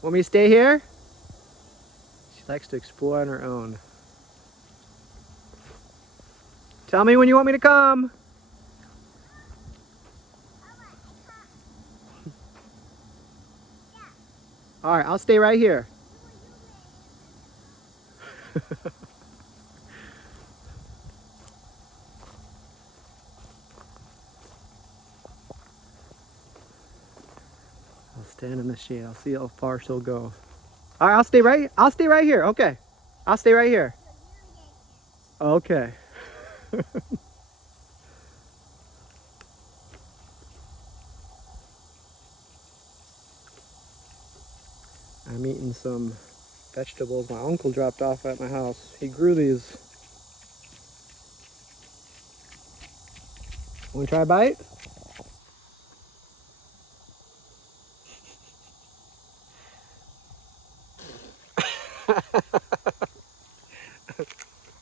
Want me to stay here? She likes to explore on her own. Tell me when you want me to come. All right, I'll stay right here. I'll stand in the shade. I'll see how far she'll go. All right, I'll stay right here. Okay. I'll stay right here. Okay. I'm eating some vegetables my uncle dropped off at my house. He grew these. Want to try a bite?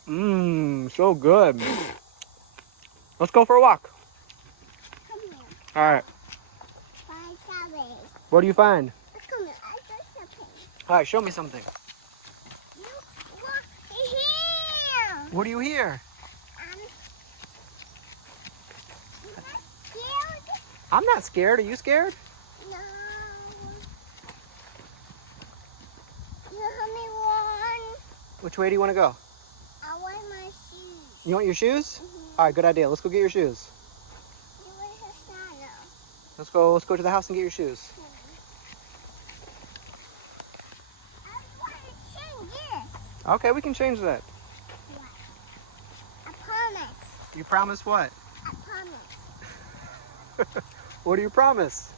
Mmm, so good. Let's go for a walk. Come here. All right. Find something. What do you find? Come here. I got something. All right, show me something. You walk here. What do you hear? You're not scared? I'm not scared. Are you scared? No. You help me run. Which way do you want to go? I want my shoes. You want your shoes? Mhm. All right, good idea. Let's go get your shoes. You want to style. Let's go to the house and get your shoes. I want to change this. Okay, we can change that. What? I promise. You promise what? I promise. What do you promise?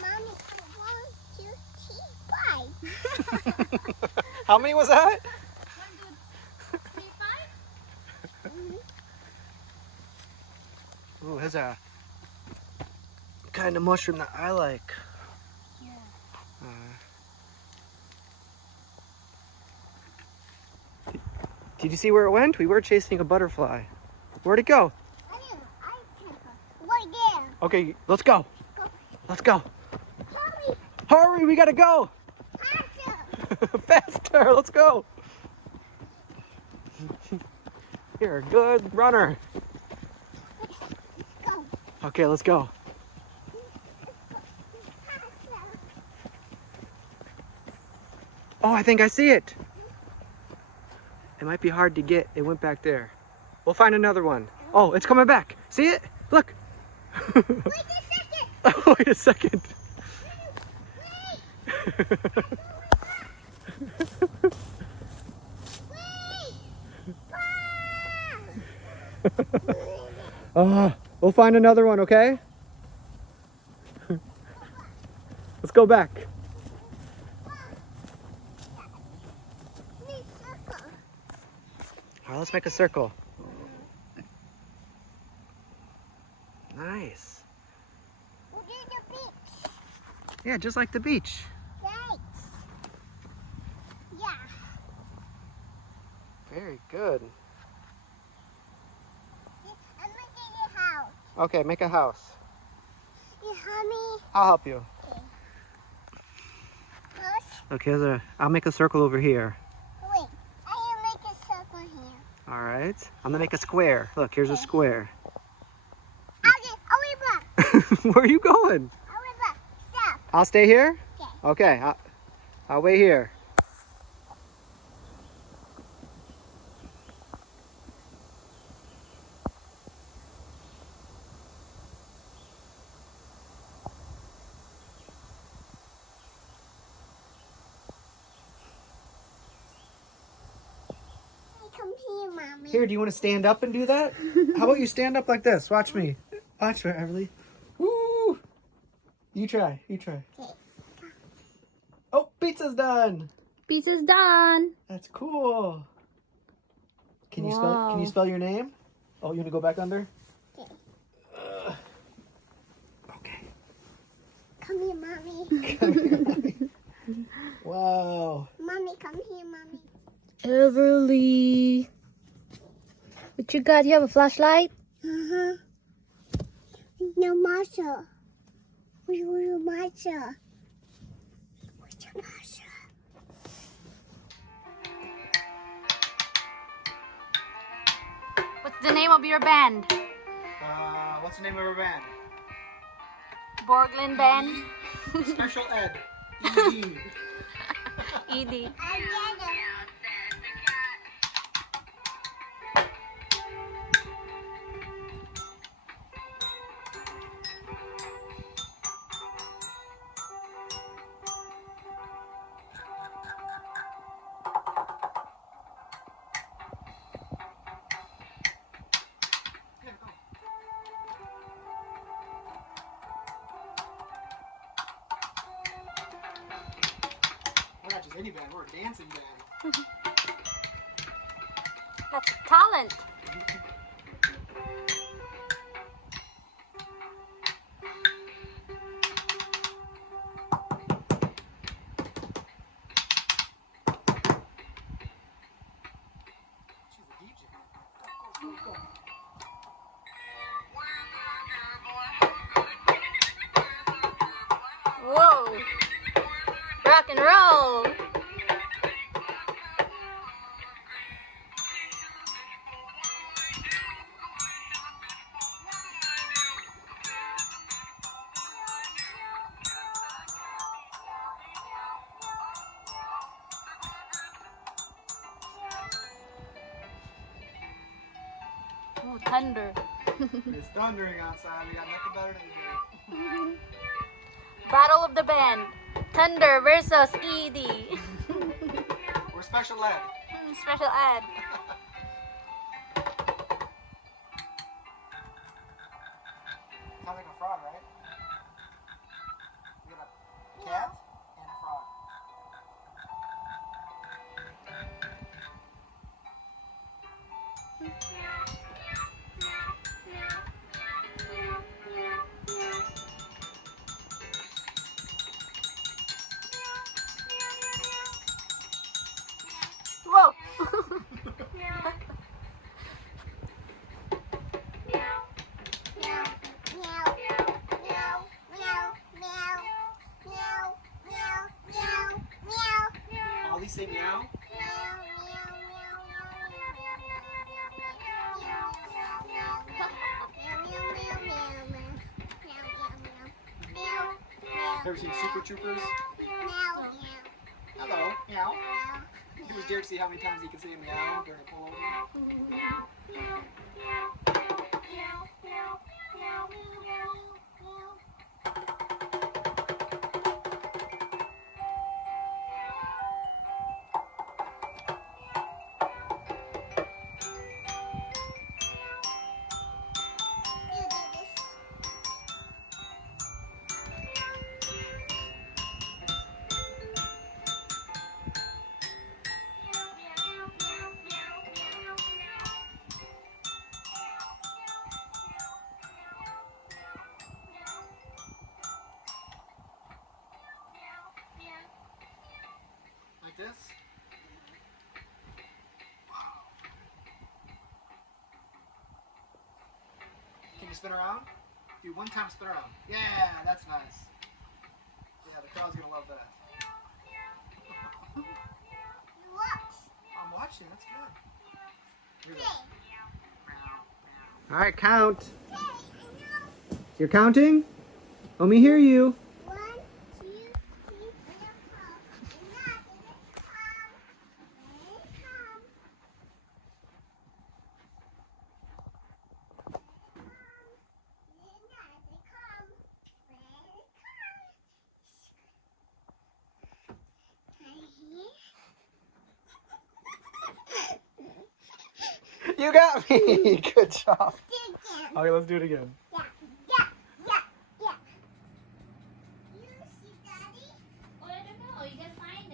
Mommy, I want to see 5. How many was that? 1, 2, 3, 5. Ooh, here's a kind of mushroom that I like. Yeah. Did you see where it went? We were chasing a butterfly. Where'd it go? Right there. Okay, let's go. Go. Let's go. Hurry. Hurry, we gotta go. Faster. Faster, let's go. You're a good runner. Go. Okay, let's go. Faster. Oh, I think I see it. It might be hard to get. It went back there. We'll find another one. Oh, it's coming back. See it? Look. Wait a second. Wait a second. We'll find another one, okay? Let's go back. All right, let's make a circle. Nice. We'll do the beach. Yeah, just like the beach. Thanks. Yeah. Very good. I'm making a house. Okay, make a house. You help me? I'll help you. First? Okay, I'll make a circle over here. Wait. I will make a circle here. All right. I'm gonna make a square. Look, here's a square. I'll be back. Where are you going? I'll be back. Stop. I'll stay here? Okay. Okay, I'll wait here. Come here, Mommy. Here, do you want to stand up and do that? How about you stand up like this? Watch me. Watch me, Everly. Woo! You try. You try. Okay. Oh, pizza's done. Pizza's done. That's cool. Can you spell? Can you spell your name? Oh, you want to go back under? Okay. Okay. Come here, Mommy. Come here, Mommy. Wow. Mommy, come here, Mommy. Everly. What you got? You have a flashlight? Uh-huh. No Masha. Where's Masha? Where's Masha? What's the name of your band? What's the name of our band? Borglin Band? Special Ed. ED. ED. I get it. We're not just any band, we're a dancing band. That's talent. She's a DJ. Go, go, go, go. Whoa. Rock and roll. Ooh, thunder. It's thundering outside. We got nothing better to do. Battle of the band. Thunder versus ED. We're Special Ed. Special Ed. Sounds like a frog, right? We got a cat and a frog. Whoa. All these say meow. Ever seen Super Troopers? Hello, meow. He was dared to see how many times he could say meow during a pullover. Like this. Can you spin around? Do one time spin around. Yeah, that's nice. Yeah, the crowd's gonna love that. I'm watching, that's good. Here we go. All right, count. You're counting? Let me hear you. You got me. Good job. Okay, let's do it again. Oh, I don't know. You gotta find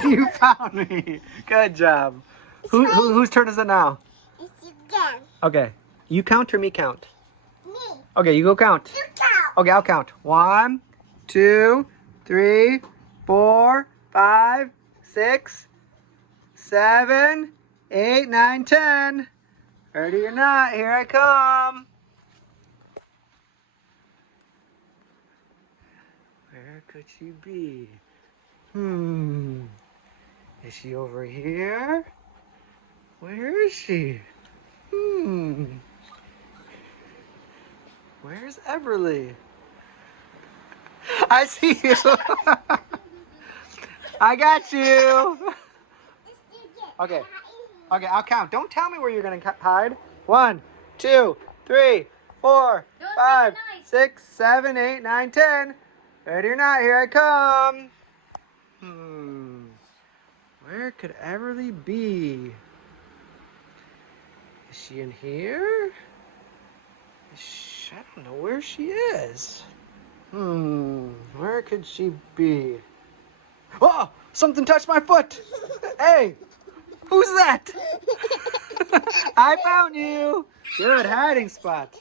him. You found me. Good job. Whose turn is it now? It's again. Okay. You count or me count? Me. Okay, you go count. You count. Okay, I'll count. 1, 2, 3, 4, 5, 6, 7, 8, 9, 10. Ready or not, here I come. Where could she be? Is she over here? Where is she? Where's Everly? I see you. I got you. Okay. Okay, I'll count. Don't tell me where you're gonna hide. 1, 2, 3, 4, 5, 6, 7, 8, 9, 10. Ready or not, here I come. Where could Everly be? Is she in here? I don't know where she is. Where could she be? Oh, something touched my foot. Hey, who's that? I found you. Good hiding spot.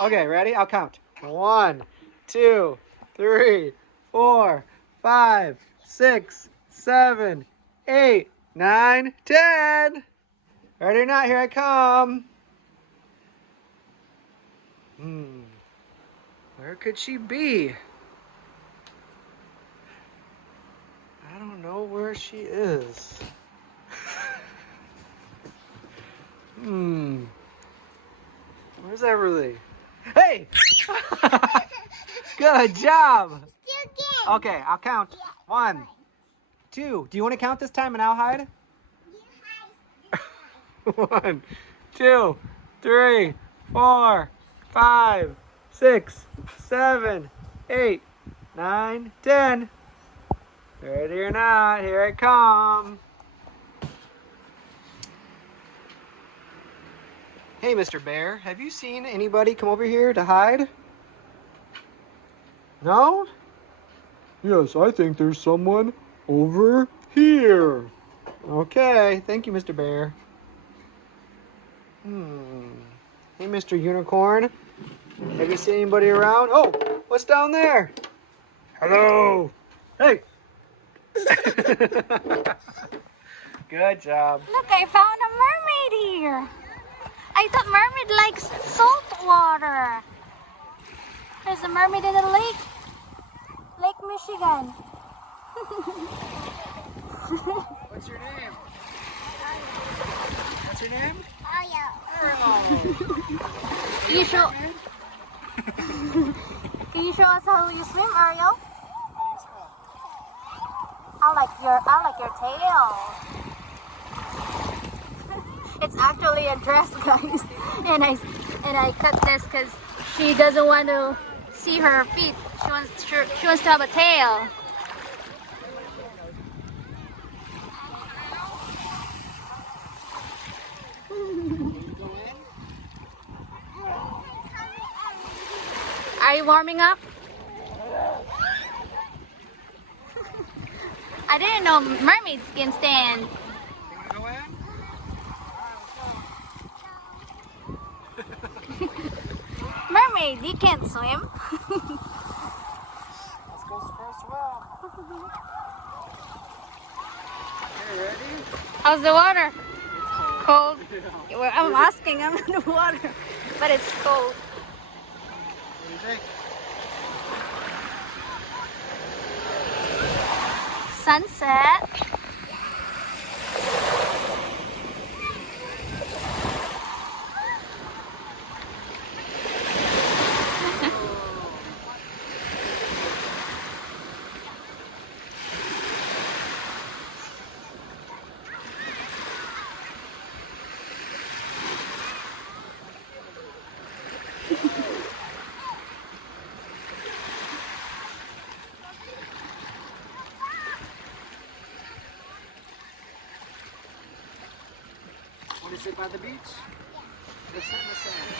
Okay, ready? I'll count. 1, 2, 3, 4, 5, 6, 7, 8, 9, 10. Ready or not, here I come. Where could she be? I don't know where she is. Where's Everly? Hey! Good job! Okay, I'll count. 1, 2. Do you want to count this time and I'll hide? 1, 2, 3, 4, 5, 6, 7, 8, 9, 10. Ready or not, here I come. Hey, Mr. Bear, have you seen anybody come over here to hide? No? Yes, I think there's someone over here. Okay, thank you, Mr. Bear. Hey, Mr. Unicorn, have you seen anybody around? Oh, what's down there? Hello. Hey. Good job. Look, I found a mermaid here. I thought mermaid likes salt water. There's a mermaid in the lake. Lake Michigan. What's your name? What's your name? Can you show? Can you show us how you swim, Ariel? I like your tail. It's actually a dress, guys, and I cut this because she doesn't want to see her feet. She wants to have a tail. Are you warming up? I didn't know mermaids can stand. You want to go in? Mermaid, you can't swim. Let's go for a swim. Okay, ready? How's the water? Cold. Well, I'm asking, I'm in the water, but it's cold. What do you think? Sunset. Want to sit by the beach? Let's sit in the sand.